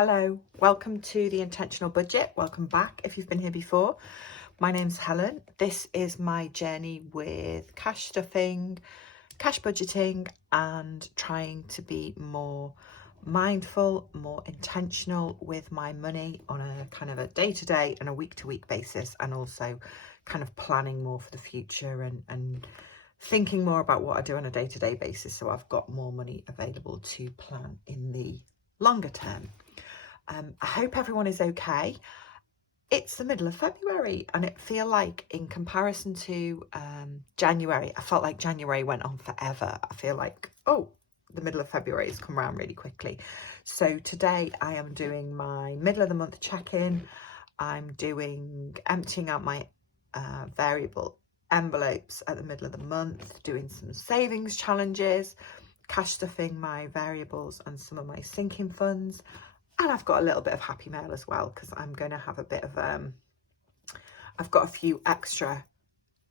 Hello, welcome to the Intentional Budget. Welcome back if you've been here before. My name's Helen. This is my journey with cash stuffing, cash budgeting, and trying to be more mindful, more intentional with my money on a kind of a day-to-day and a week-to-week basis, and also kind of planning more for the future and thinking more about what I do on a day-to-day basis, so I've got more money available to plan in the longer term. I hope everyone is okay. It's the middle of February and it feel like in comparison to January, I felt like January went on forever. I feel like, oh, the middle of February has come around really quickly. So today I am doing my middle of the month check-in. I'm doing emptying out my variable envelopes at the middle of the month, doing some savings challenges, cash stuffing my variables and some of my sinking funds. And I've got a little bit of happy mail as well, because I'm going to have a bit of, I've got a few extra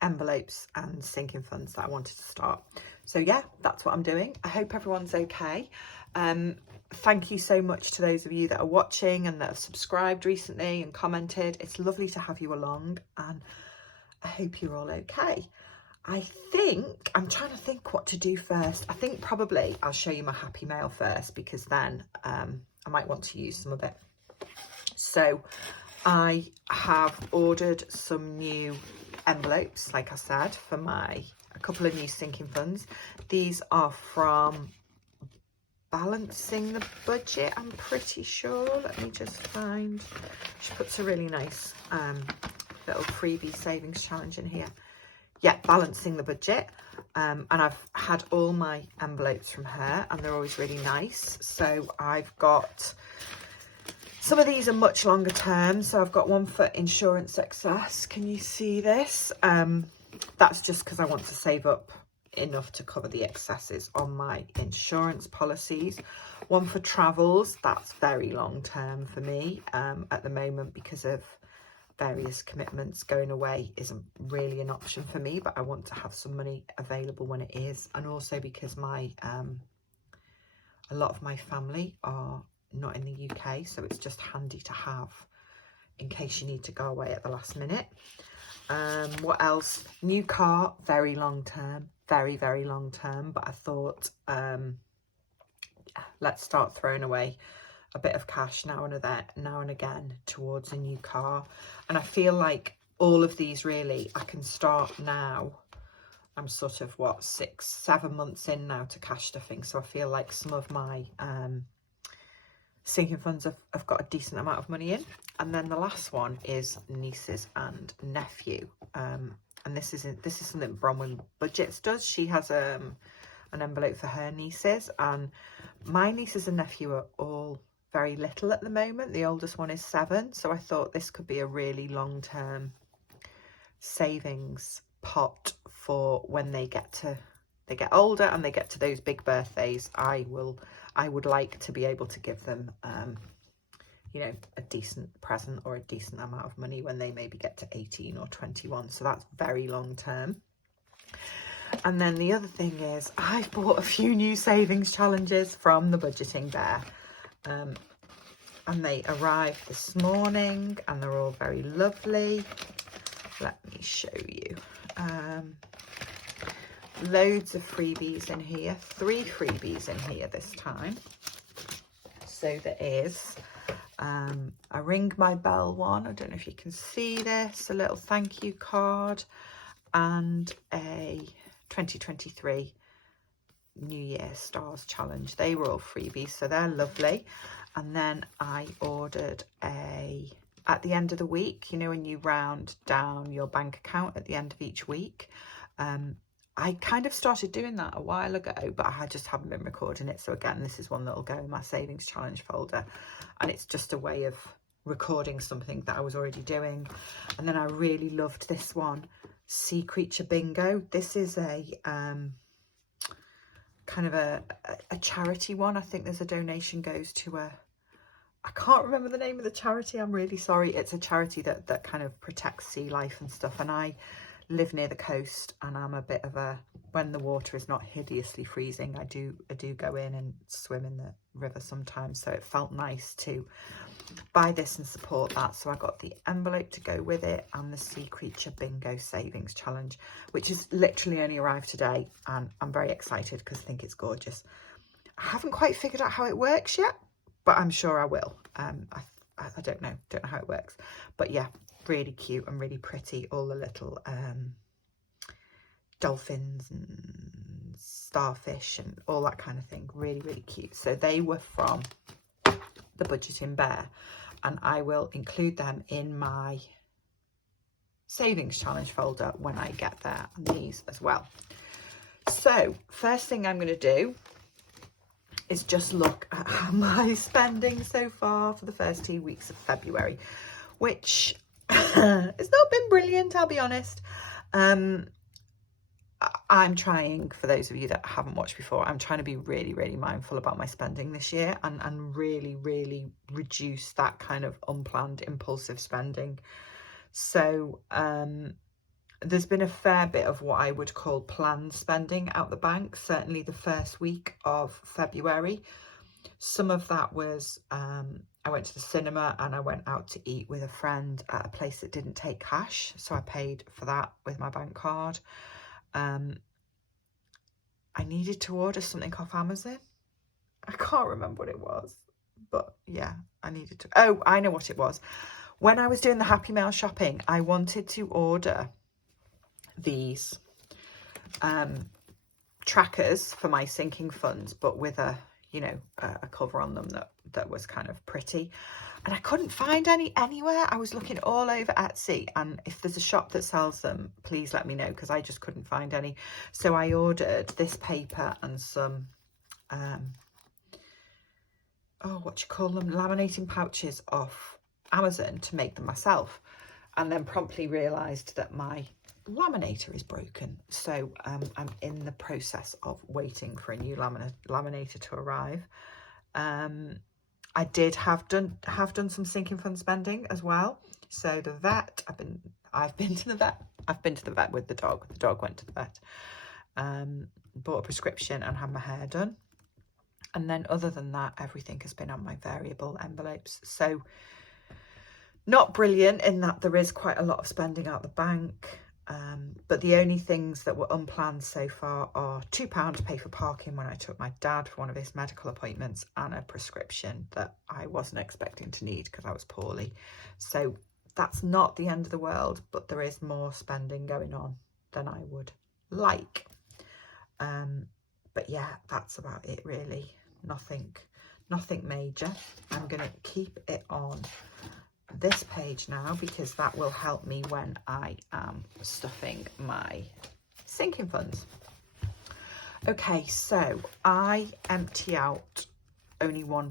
envelopes and sinking funds that I wanted to start. So yeah, that's what I'm doing. I hope everyone's okay. Thank you so much to those of you that are watching and that have subscribed recently and commented. It's lovely to have you along, and I hope you're all okay. I think, I'm trying to think what to do first. I think probably I'll show you my happy mail first, because then I might want to use some of it. So I have ordered some new envelopes, like I said, for a couple of new sinking funds. These are from Balancing the Budget, I'm pretty sure. Let me just find, she puts a really nice little freebie savings challenge in here. Yeah, Balancing the Budget. And I've had all my envelopes from her and they're always really nice. So I've got, some of these are much longer term. So I've got one for insurance excess. Can you see this? That's just because I want to save up enough to cover the excesses on my insurance policies. One for travels, that's very long term for me at the moment, because of various commitments. Going away isn't really an option for me, but I want to have some money available when it is. And also because my a lot of my family are not in the UK, so it's just handy to have in case you need to go away at the last minute. What else? New car, very long term, very long term, but I thought let's start throwing away a bit of cash now and again towards a new car. And I feel like all of these, really, I can start now. I'm sort of 6-7 months in now to cash stuffing, so I feel like some of my sinking funds have got a decent amount of money in. And then the last one is nieces and nephew, and this is something Bronwyn Budgets does. She has an envelope for her nieces, and my nieces and nephew are all very little at the moment. The oldest one is 7, so I thought this could be a really long-term savings pot for when they get older and they get to those big birthdays. I would like to be able to give them you know, a decent present or a decent amount of money when they maybe get to 18 or 21. So that's very long term. And then the other thing is, I bought a few new savings challenges from the Budgeting Bear. And they arrived this morning and they're all very lovely. Let me show you. Loads of freebies in here, 3 freebies in here this time. So there is a Ring My Bell one. I don't know if you can see this, a little thank you card, and a 2023 New Year Stars Challenge. They were all freebies, so they're lovely. And then I ordered at the end of the week, you know, when you round down your bank account at the end of each week, I kind of started doing that a while ago, but I just haven't been recording it. So again, this is one that'll go in my savings challenge folder, and it's just a way of recording something that I was already doing. And then I really loved this one, Sea Creature Bingo. This is a kind of a charity one. I think there's a donation goes to I can't remember the name of the charity, I'm really sorry. It's a charity that kind of protects sea life and stuff, and I live near the coast, and I'm a bit of a, when the water is not hideously freezing, I do go in and swim in the river sometimes. So it felt nice to buy this and support that. So I got the envelope to go with it, and the Sea Creature Bingo Savings Challenge, which has literally only arrived today, and I'm very excited because I think it's gorgeous. I haven't quite figured out how it works yet, but I'm sure I will. I don't know how it works, but yeah, really cute and really pretty. All the little dolphins and starfish and all that kind of thing, really, really cute. So they were from the Budgeting Bear, and I will include them in my savings challenge folder when I get there, and these as well. So first thing I'm going to do is just look at my spending so far for the first 2 weeks of February, which has not been brilliant, I'll be honest. I'm trying, for those of you that haven't watched before, I'm trying to be really, really mindful about my spending this year, and really, really reduce that kind of unplanned impulsive spending. So there's been a fair bit of what I would call planned spending out the bank, certainly the first week of February. Some of that was I went to the cinema and I went out to eat with a friend at a place that didn't take cash, so I paid for that with my bank card. I needed to order something off Amazon. I can't remember what it was, but yeah, I needed to. Oh, I know what it was. When I was doing the Happy Mail shopping, I wanted to order these trackers for my sinking funds, but with a, you know, a cover on them that was kind of pretty, and I couldn't find any anywhere. I was looking all over Etsy, and if there's a shop that sells them, please let me know, because I just couldn't find any. So I ordered this paper and some what you call them, laminating pouches off Amazon to make them myself, and then promptly realized that my laminator is broken. So I'm in the process of waiting for a new laminator to arrive. I did have done some sinking fund spending as well. So the vet, I've been to the vet with the dog. The dog went to the vet. Bought a prescription and had my hair done. And then other than that, everything has been on my variable envelopes. So not brilliant in that there is quite a lot of spending out the bank. But the only things that were unplanned so far are £2 to pay for parking when I took my dad for one of his medical appointments, and a prescription that I wasn't expecting to need because I was poorly. So that's not the end of the world, but there is more spending going on than I would like. But yeah, that's about it really. Nothing major. I'm going to keep it on this page now, because that will help me when I am stuffing my sinking funds. Okay, so I empty out only one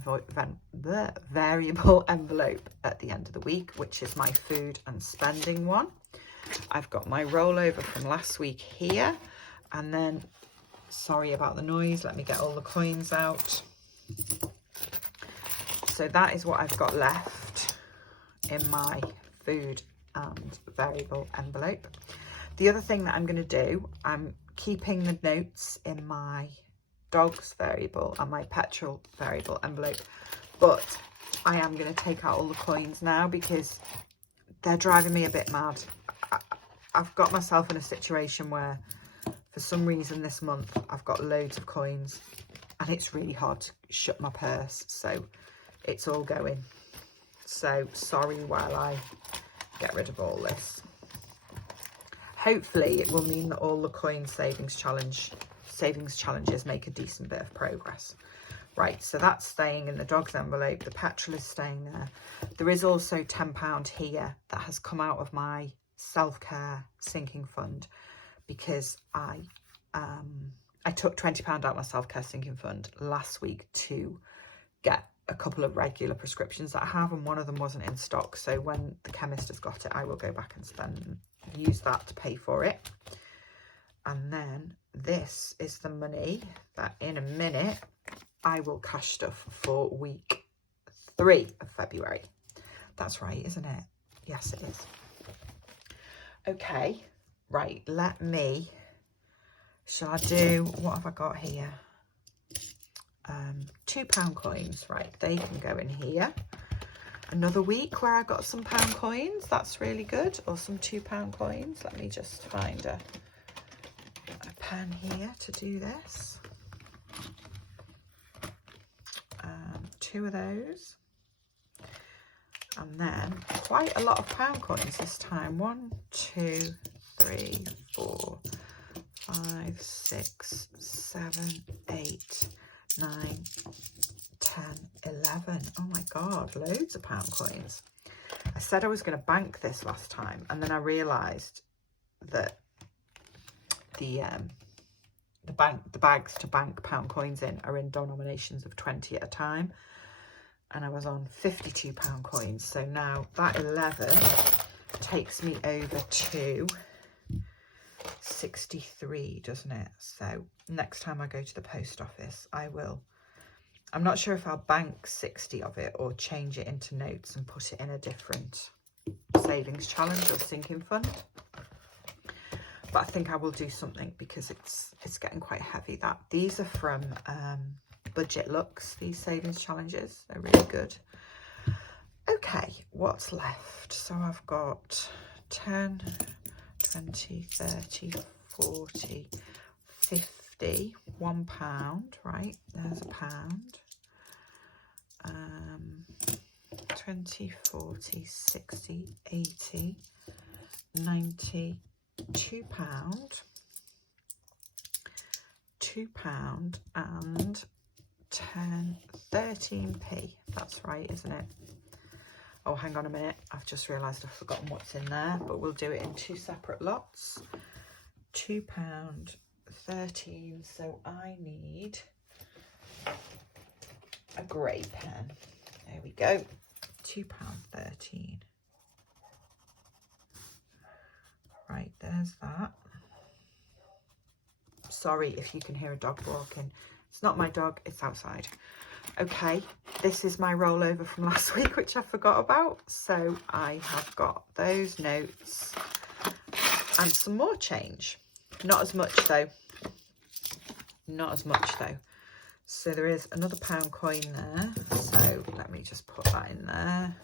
variable envelope at the end of the week, which is my food and spending one. I've got my rollover from last week here, and then, sorry about the noise, let me get all the coins out. So that is what I've got left in my food and variable envelope. The other thing that I'm going to do, I'm keeping the notes in my dog's variable and my petrol variable envelope, but I am going to take out all the coins now because they're driving me a bit mad. I've got myself in a situation where for some reason this month I've got loads of coins and it's really hard to shut my purse, so it's all going. So sorry while I get rid of all this. Hopefully it will mean that all the coin savings challenges make a decent bit of progress. Right, so that's staying in the dog's envelope. The petrol is staying there. There is also £10 here that has come out of my self-care sinking fund, because I took £20 out of my self-care sinking fund last week to get a couple of regular prescriptions that I have, and one of them wasn't in stock. So when the chemist has got it, I will go back and use that to pay for it. And then this is the money that in a minute I will cash stuff for week 3 of February. That's right, isn't it? Yes, it is. Okay, Right, shall I do, what have I got here? £2 coins, right, they can go in here. Another week where I got some pound coins, that's really good, or some £2 coins. Let me just find a pen here to do this. 2 of those. And then quite a lot of pound coins this time. 1, 2, 3, 4, 5, 6, 7, 8, 9, 10, 11. Oh my God, loads of pound coins. I said I was going to bank this last time, and then I realised that the bags to bank pound coins in are in denominations of 20 at a time, and I was on £52 coins. So now that 11 takes me over to 63, doesn't it? So next time I go to the post office, I'm not sure if I'll bank 60 of it or change it into notes and put it in a different savings challenge or sinking fund. But I think I will do something because it's getting quite heavy. These are from Budget Looks, these savings challenges. They're really good. Okay, what's left? So I've got 10, 20, 30, 40, 50, £1, right? There's a pound. 20, 40, 60, 80, 90, £2, £2 and 10, 13p. That's right, isn't it? Oh, hang on a minute. I've just realised I've forgotten what's in there, but we'll do it in 2 separate lots. £2, 13. So I need a grey pen. There we go. £2, 13. Right, there's that. Sorry if you can hear a dog walking. It's not my dog, it's outside. Okay, this is my rollover from last week, which I forgot about. So I have got those notes and some more change. Not as much though. Not as much though. So there is another pound coin there. So let me just put that in there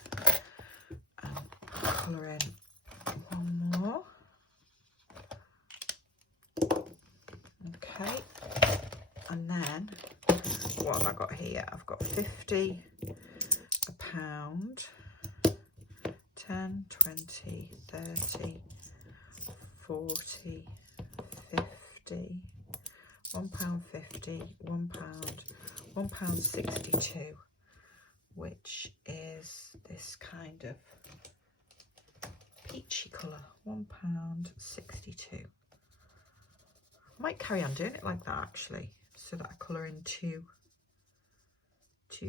and colour in one more. Okay, and then what have I got here? I've got 50, a pound, 10, 20, 30, 40, 50, £1.50, £1.62, which is this kind of peachy colour, £1.62. I might carry on doing it like that actually, so that I colour in two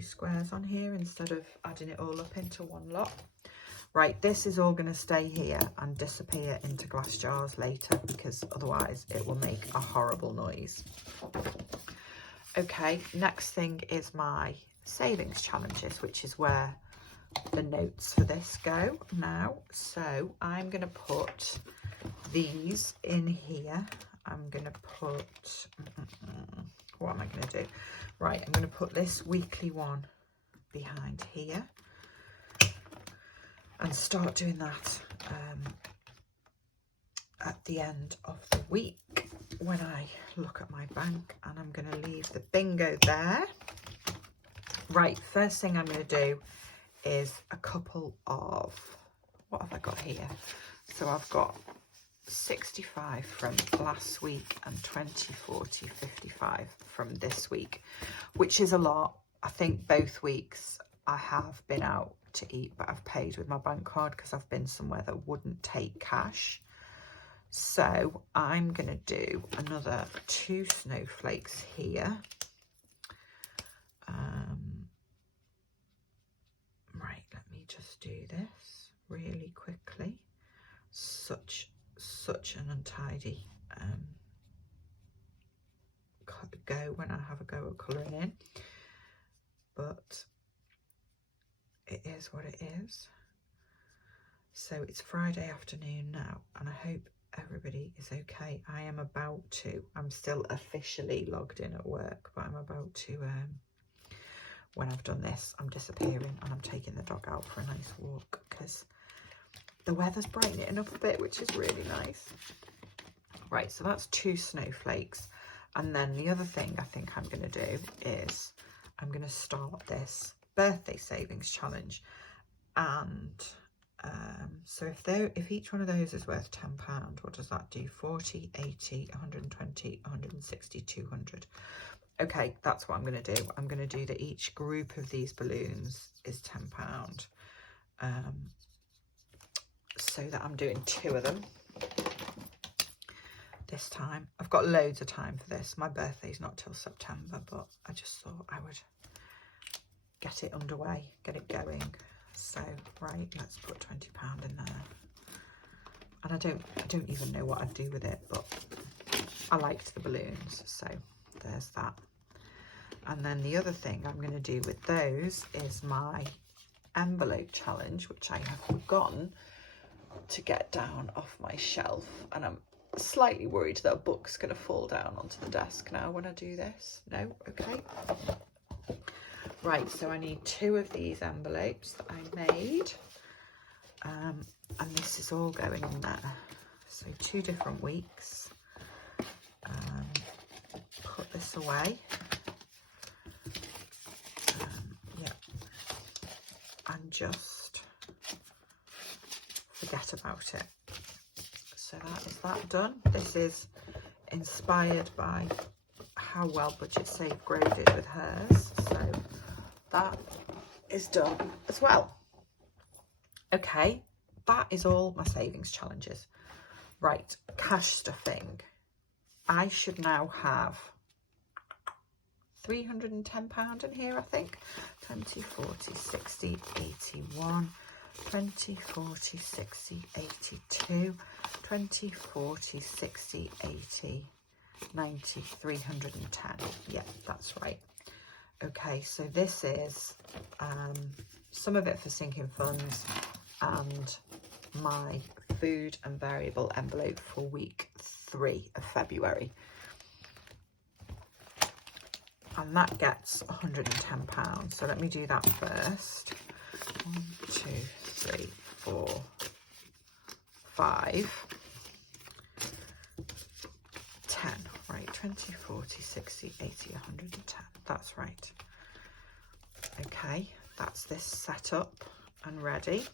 squares on here instead of adding it all up into one lot. Right, this is all going to stay here and disappear into glass jars later because otherwise it will make a horrible noise. Okay, next thing is my savings challenges, which is where the notes for this go now. So I'm going to put these in here. I'm going to put, what am I going to do? Right, I'm going to put this weekly one behind here and start doing that at the end of the week when I look at my bank, and I'm going to leave the bingo there. Right, first thing I'm going to do is a couple of, what have I got here? So I've got 65 from last week and 20, 40, 55 from this week, which is a lot. I think both weeks I have been out to eat, but I've paid with my bank card because I've been somewhere that wouldn't take cash. So I'm going to do another 2 snowflakes here. Right, let me just do this really quickly. Such an untidy go when I have a go at colouring in, but it is what it is. So it's Friday afternoon now, and I hope everybody is okay. I am about to, I'm still officially logged in at work, but I'm about to, when I've done this, I'm disappearing and I'm taking the dog out for a nice walk because the weather's brightening up a bit, which is really nice. Right, so that's 2 snowflakes. And then the other thing I think I'm going to do is I'm going to start this birthday savings challenge. And so if each one of those is worth £10, what does that do? 40, 80, 120, 160, 200. Okay, that's what I'm going to do. I'm going to do that each group of these balloons is £10. So that I'm doing 2 of them this time. I've got loads of time for this. My birthday's not till September, but I just thought I would get it underway, get it going. So, right, let's put £20 in there. And I don't even know what I'd do with it, but I liked the balloons, so there's that. And then the other thing I'm going to do with those is my envelope challenge, which I have forgotten to get down off my shelf, and I'm slightly worried that a book's going to fall down onto the desk now when I do this. No? Okay. Right, so I need 2 of these envelopes that I made, and this is all going in there. So 2 different weeks. Put this away. Yeah, and just forget about it. So that is that done. This is inspired by how well Budget Save Grow did with hers. So that is done as well. Okay, that is all my savings challenges. Right, cash stuffing. I should now have £310 in here, I think. 20, 40, 60, 81, 20, 40, 60, 82, 20, 40, 60, 80, 90, 310. Yeah, that's right. Okay, so this is some of it for sinking funds and my food and variable envelope for week 3 of February. And that gets £110. So let me do that first. 1, 2, 3, 4, 5, 10. Right, 20, 40, 60, 80, 110. That's right. Okay, that's this set up and ready.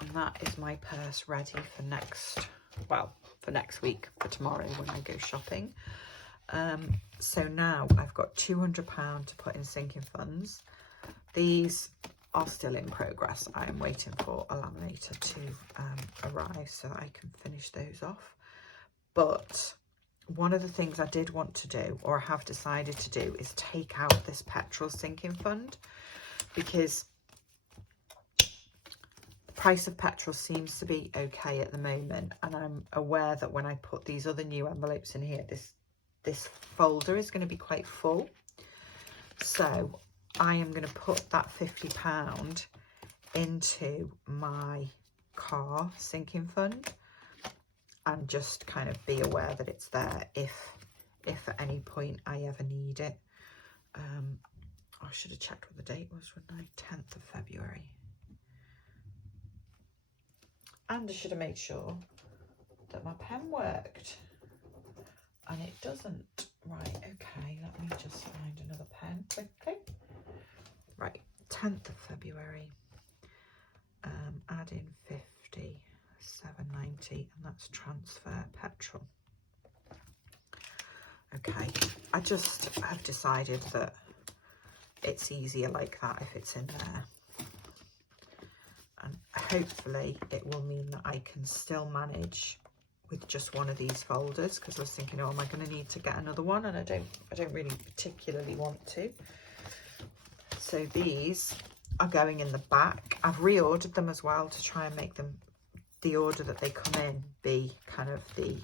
And that is my purse ready for next week, for tomorrow when I go shopping. So now I've got £200 to put in sinking funds. These are still in progress. I am waiting for a laminator to arrive so that I can finish those off. But one of the things I did want to do, or I have decided to do, is take out this petrol sinking fund, because the price of petrol seems to be okay at the moment, and I'm aware that when I put these other new envelopes in here, this folder is going to be quite full. So I am going to put that £50 into my car sinking fund and just kind of be aware that it's there if at any point I ever need it. I should have checked what the date was, wouldn't I? 10th of February. And I should have made sure that my pen worked. And it doesn't. Right, okay, let me just find another pen quickly. Right, 10th of February. Add in 50, 790, and that's transfer petrol. Okay, I just have decided that it's easier like that if it's in there. And hopefully it will mean that I can still manage with just one of these folders, because I was thinking, oh, am I going to need to get another one? And I don't really particularly want to. So these are going in the back. I've reordered them as well to try and make them, the order that they come in, be kind of the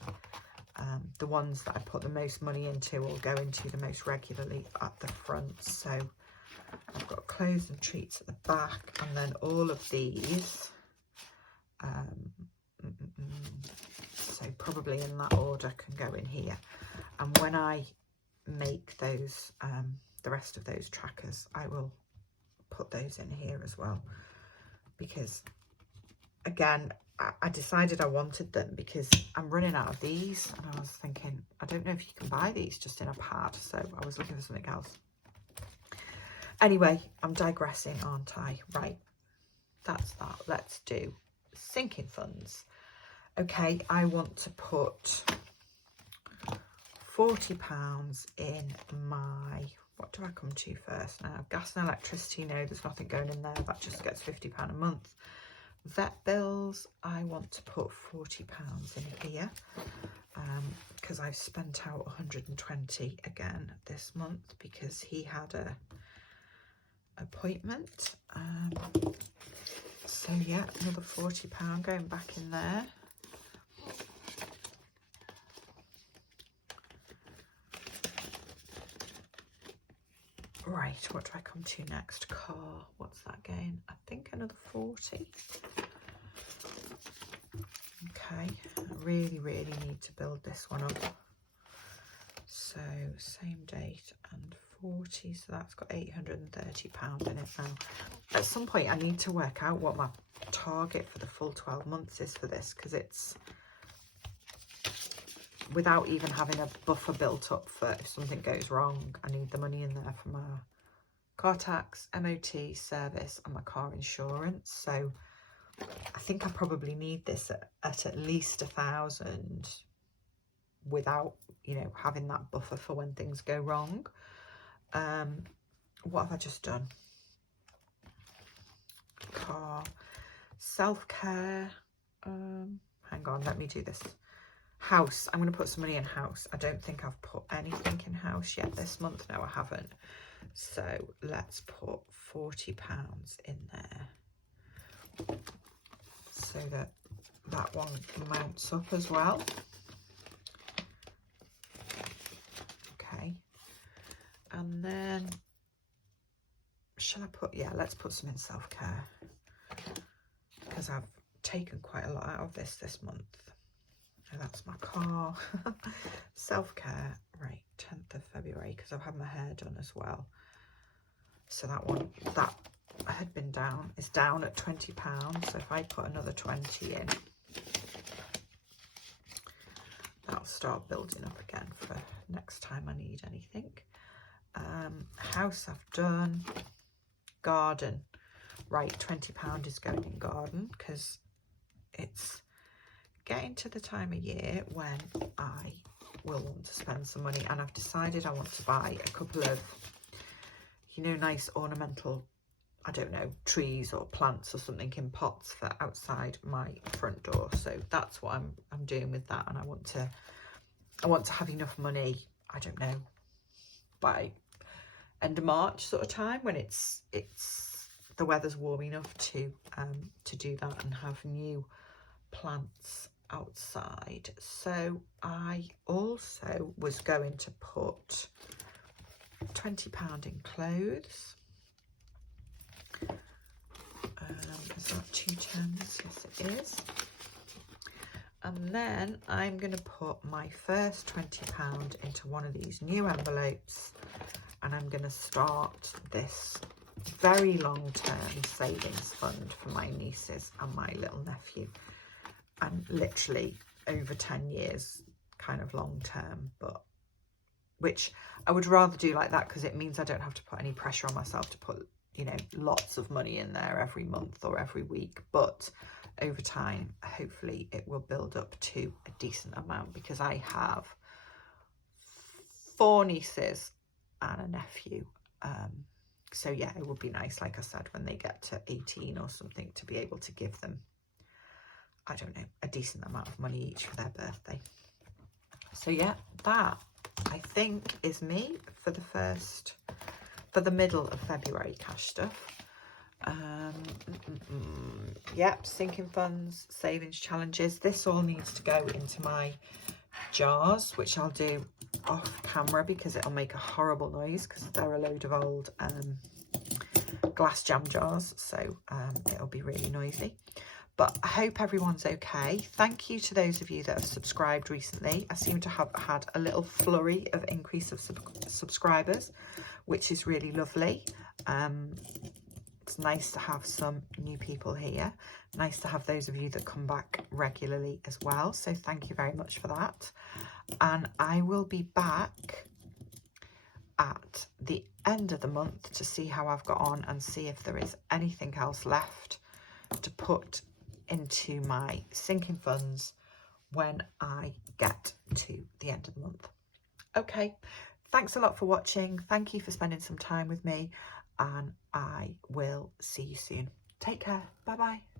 ones that I put the most money into or go into the most regularly at the front. So I've got clothes and treats at the back, and then all of these So probably in that order can go in here. And when I make those, the rest of those trackers, I will put those in here as well. Because again, I decided I wanted them because I'm running out of these. And I was thinking, I don't know if you can buy these just in a pad. So I was looking for something else. Anyway, I'm digressing, aren't I? Right, that's that. Let's do sinking funds. Okay, I want to put £40 in my, what do I come to first now? Gas and electricity, no, there's nothing going in there. That just gets £50 a month. Vet bills, I want to put £40 in here because I've spent out 120 again this month because he had a appointment. So yeah, another £40 going back in there. Right, what do I come to next? Car, what's that again? I think another 40. Okay, I really need to build this one up. So same date and 40, so that's got £830 in it now. At some point I need to work out what my target for the full 12 months is for this, because it's without even having a buffer built up for if something goes wrong. I need the money in there for my car tax, MOT, service and my car insurance. So I think I probably need this at least 1,000 without, you know, having that buffer for when things go wrong. What have I just done? Car, self-care. Hang on, let me do this. House, I'm going to put some money in house. I don't think I've put anything in house yet this month. No, I haven't. So let's put £40 in there so that that one mounts up as well. Okay. And then, shall I put, yeah, let's put some in self-care because I've taken quite a lot out of this month. So that's my car. Self-care, right, 10th of February, because I've had my hair done as well. So that one, that had been down, is down at £20. So if I put another 20 in, that'll start building up again for next time I need anything. House I've done. Garden, right, £20 is going in garden because it's getting to the time of year when I will want to spend some money, and I've decided I want to buy a couple of, you know, nice ornamental, I don't know, trees or plants or something in pots for outside my front door. So that's what I'm doing with that, and I want to have enough money, I don't know, by end of March sort of time when it's the weather's warm enough to do that and have new plants outside. So I also was going to put £20 in clothes. Is that 2 tens? Yes it is. And then I'm going to put my first £20 into one of these new envelopes, and I'm going to start this very long-term savings fund for my nieces and my little nephew. And literally over 10 years, kind of long-term, but which I would rather do like that because it means I don't have to put any pressure on myself to put, you know, lots of money in there every month or every week. But over time, hopefully it will build up to a decent amount because I have 4 nieces and a nephew. So yeah, it would be nice, like I said, when they get to 18 or something, to be able to give them, I don't know, a decent amount of money each for their birthday. So yeah, that I think is me for the middle of February cash stuff. Yep, sinking funds, savings challenges. This all needs to go into my jars, which I'll do off camera because it'll make a horrible noise because they're a load of old glass jam jars, so it'll be really noisy. But I hope everyone's okay. Thank you to those of you that have subscribed recently. I seem to have had a little flurry of increase of subscribers, which is really lovely. It's nice to have some new people here. Nice to have those of you that come back regularly as well. So thank you very much for that. And I will be back at the end of the month to see how I've got on and see if there is anything else left to put into my sinking funds when I get to the end of the month. Okay, thanks a lot for watching. Thank you for spending some time with me, and I will see you soon. Take care. Bye bye.